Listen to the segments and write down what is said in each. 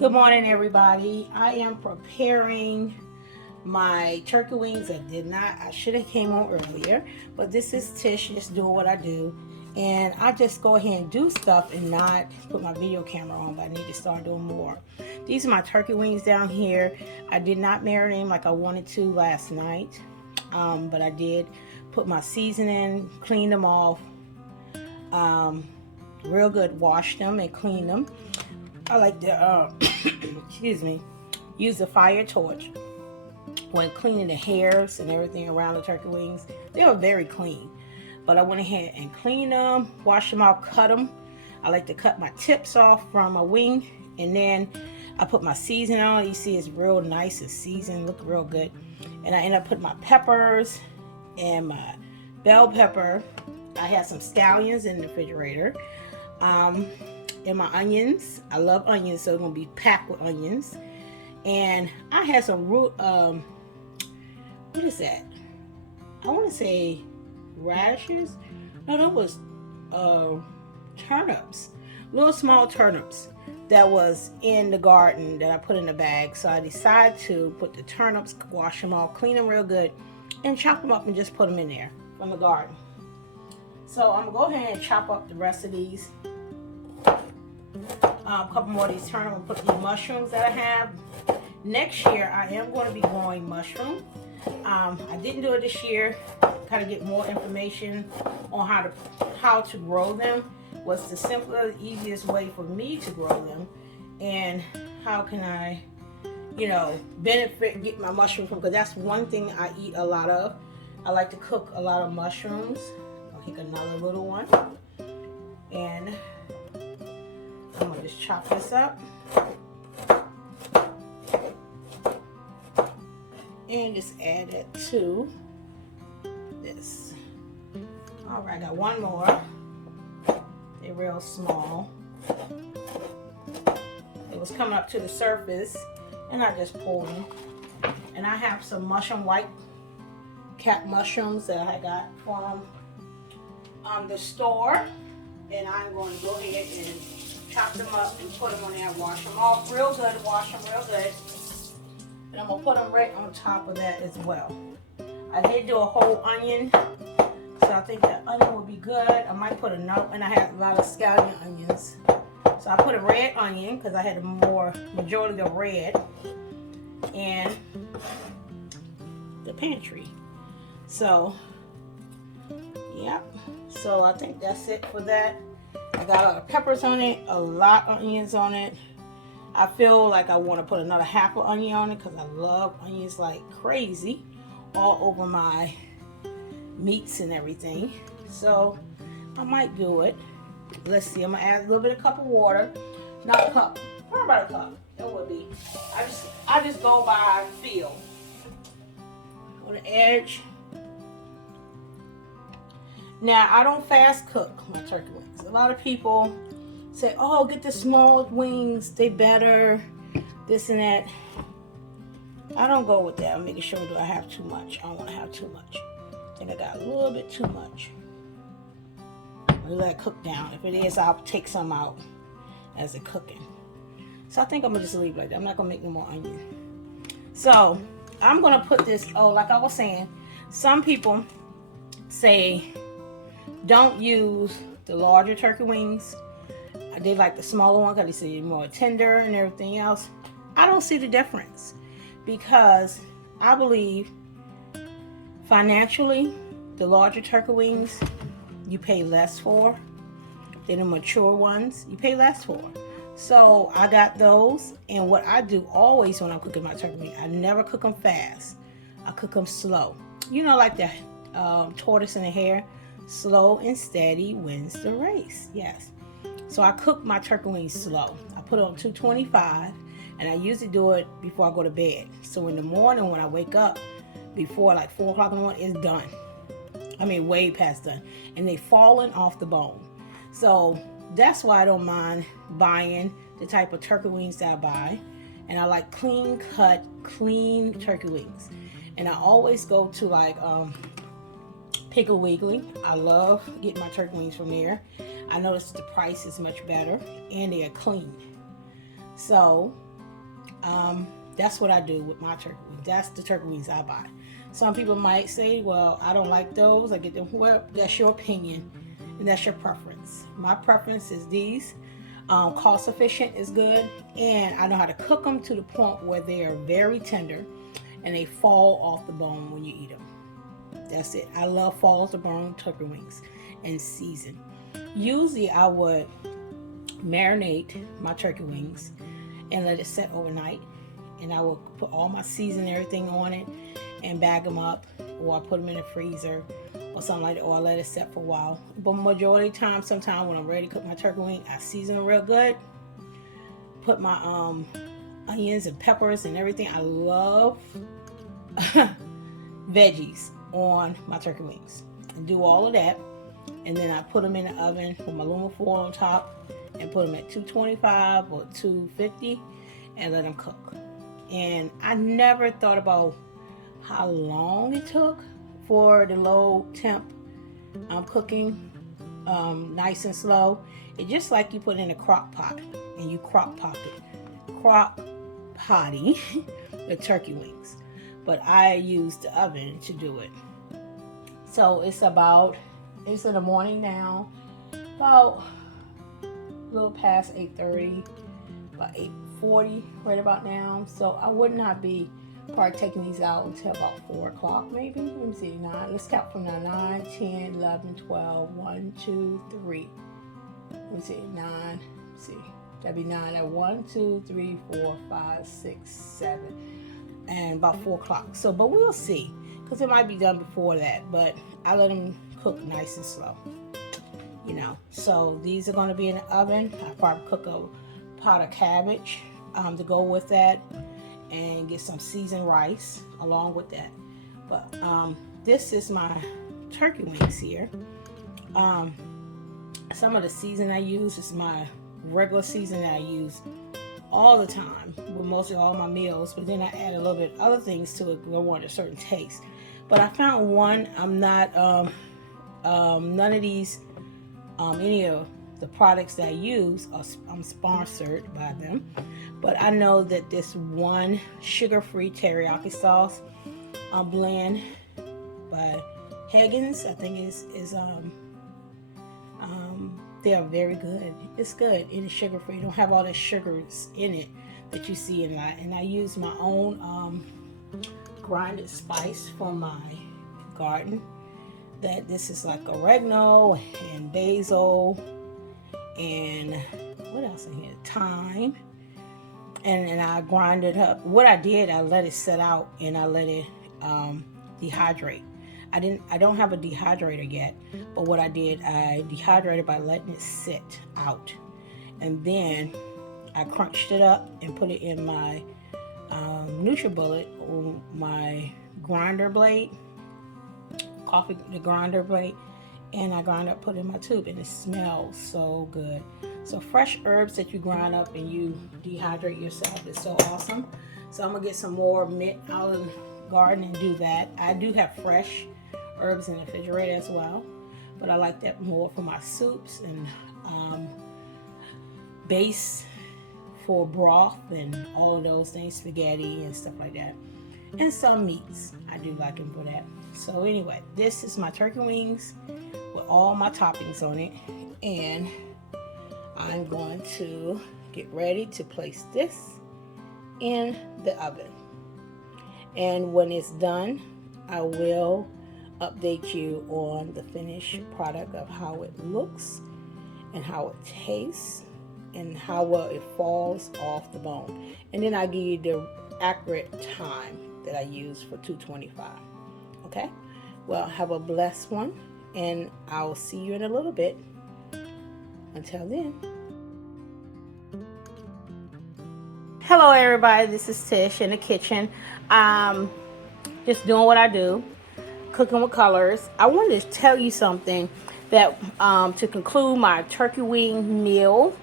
Good morning, everybody. I am preparing my turkey wings. I should have came on earlier, but this is Tish just doing what I do. And I just go ahead and do stuff and not put my video camera on, but I need to start doing more. These are my turkey wings down here. I did not marinate them like I wanted to last night, but I did put my seasoning, clean them off, real good, wash them and clean them. I like to, excuse me, use the fire torch when cleaning the hairs and everything around the turkey wings. They were very clean, but I went ahead and cleaned them, washed them out, cut them. I like to cut my tips off from a wing, and then I put my seasoning on. You see it's real nice, it's seasoned, look real good. And I end up putting my peppers and my bell pepper. I had some scallions in the refrigerator. And my onions. I love onions, so it's gonna be packed with onions. And I had some root, what is that? I want to say radishes. No, that was turnips, little small turnips that was in the garden that I put in the bag. So I decided to put the turnips, wash them all, clean them real good, and chop them up and just put them in there from the garden. So I'm gonna go ahead and chop up the rest of these. A couple more of these turnips. I'm gonna put the mushrooms that I have. Next year I am going to be growing mushroom. I didn't do it this year. Kind of get more information on how to grow them. What's the simplest, easiest way for me to grow them, and how can I, get my mushroom from? Because that's one thing I eat a lot of. I like to cook a lot of mushrooms. I'll take another little one, and I'm gonna just chop this up and just add it to this. All right, I got one more. They're real small. It was coming up to the surface, and I just pulled them. And I have some white cap mushrooms that I got from the store, and I'm going to go ahead and chop them up and put them on there, wash them off real good, and I'm going to put them right on top of that as well. I did do a whole onion, so I think that onion will be good. I might put another, and I had a lot of scallion onions. So I put a red onion because I had a majority of red in the pantry. So, yep. So I think that's it for that. I got a lot of peppers on it, a lot of onions on it. I feel like I want to put another half of onion on it because I love onions like crazy all over my meats and everything. So I might do it. Let's see. I'm gonna add a little bit of cup of water. Not a cup. Or about a cup. It would be. I just go by feel. On the edge. Now, I don't fast cook my turkey wings. A lot of people say, oh, get the small wings, they better, this and that. I don't go with that. I'm making sure, do I have too much? I don't want to have too much. I think I got a little bit too much. I'm gonna let it cook down. If it is, I'll take some out as it's cooking. So I think I'm gonna just leave it like that. I'm not gonna make no more onion. So I'm gonna put this, like I was saying, some people say, don't use the larger turkey wings. They like the smaller one because they say more tender and everything else. I don't see the difference because I believe financially the larger turkey wings you pay less for than the mature ones you pay less for. So I got those, and what I do always when I'm cooking my turkey wings, I never cook them fast. I cook them slow. Like the tortoise and the hare. Slow and steady wins the race. Yes. So I cook my turkey wings slow. I put it on 225, and I usually do it before I go to bed. So in the morning when I wake up, before like 4 o'clock in the morning, it's done. I mean, way past done. And they falling off the bone. So that's why I don't mind buying the type of turkey wings that I buy. And I like clean cut, clean turkey wings. And I always go to like Piggly Wiggly. I love getting my turkey wings from there. I noticed the price is much better and they are clean. So That's what I do with my turkey wings. That's the turkey wings I buy. Some people might say, well, I don't like those. I get them. Well, that's your opinion and that's your preference. My preference is these. Cost efficient is good, and I know how to cook them to the point where they are very tender and they fall off the bone when you eat them. That's it. I love fall off the bone turkey wings and season. Usually I would marinate my turkey wings and let it set overnight, and I will put all my season and everything on it and bag them up, or I put them in the freezer or something like that, or I let it set for a while. But majority of the time, sometimes when I'm ready to cook my turkey wing, I season it real good, put my onions and peppers and everything. I love veggies on my turkey wings, and do all of that, and then I put them in the oven with my aluminum foil on top and put them at 225 or 250 and let them cook. And I never thought about how long it took for the low temp cooking, nice and slow. It's just like you put in a crock pot and you crock potty the turkey wings. But I use the oven to do it. So it's in the morning now, about a little past 8:30, about 8:40 right about now. So I would not be probably taking these out until about 4 o'clock maybe. Let me see, 9. Let's count from now. 9, 10, 11, 12, 1, 2, 3. Let me see, 9. Let's see, that'd be 9 at 1, 2, 3, 4, 5, 6, 7, and about 4 o'clock. So, but we'll see, because it might be done before that. But I let them cook nice and slow, you know. So these are going to be in the oven. I probably cook a pot of cabbage to go with that, and get some seasoned rice along with that. But this is my turkey wings here. Some of the season I use is my regular season that I use all the time with mostly all my meals, but then I add a little bit other things to it because I want a certain taste. But I found one, I'm not none of these any of the products that I use I'm sponsored by them, but I know that this one sugar-free teriyaki sauce blend by Higgins, I think is they are very good. It's good. It is sugar-free. Don't have all the sugars in it that you see in that. And I use my own grinded spice from my garden. That this is like oregano and basil and what else in here? Thyme. And I grind it up. What I did, I let it set out and I let it dehydrate. I don't have a dehydrator yet, but what I did, I dehydrated by letting it sit out, and then I crunched it up and put it in my NutriBullet, or my grinder blade, the grinder blade, and I grind up, put it in my tube, and it smells so good. So fresh herbs that you grind up and you dehydrate yourself is so awesome. So I'm gonna get some more mint out of the garden and do that. I do have fresh herbs in the refrigerator as well, but I like that more for my soups and base for broth and all of those things, spaghetti and stuff like that, and some meats. I do like them for that. So anyway, this is my turkey wings with all my toppings on it, and I'm going to get ready to place this in the oven. And when it's done, I will update you on the finished product of how it looks and how it tastes and how well it falls off the bone. And then I'll give you the accurate time that I use for 225. Okay? Well, have a blessed one, and I'll see you in a little bit. Until then. Hello everybody, this is Tish in the kitchen. Just doing what I do, cooking with colors. I wanted to tell you something that to conclude my turkey wing meal,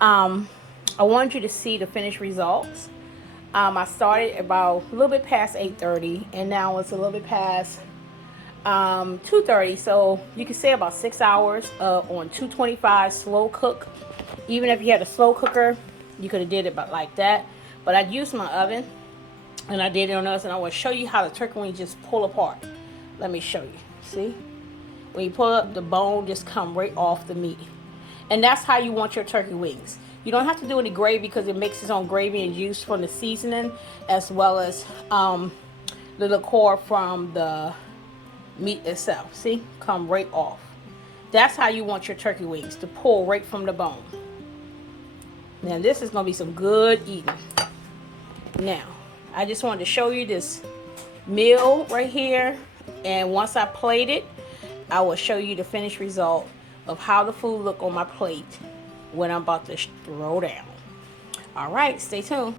I wanted you to see the finished results. I started about a little bit past 8:30, and now it's a little bit past 2:30, so you can say about 6 hours on 225 slow cook. Even if you had a slow cooker, you could have did it about like that, But I used my oven, and I did it on us, and I will show you how the turkey wing just pull apart. Let me show you. See? When you pull up, the bone just come right off the meat. And that's how you want your turkey wings. You don't have to do any gravy because it makes its own gravy and juice from the seasoning, as well as the liqueur from the meat itself. See? Come right off. That's how you want your turkey wings, to pull right from the bone. Now this is going to be some good eating. Now, I just wanted to show you this meal right here. And once I plate it, I will show you the finished result of how the food look on my plate when I'm about to throw down. All right, stay tuned.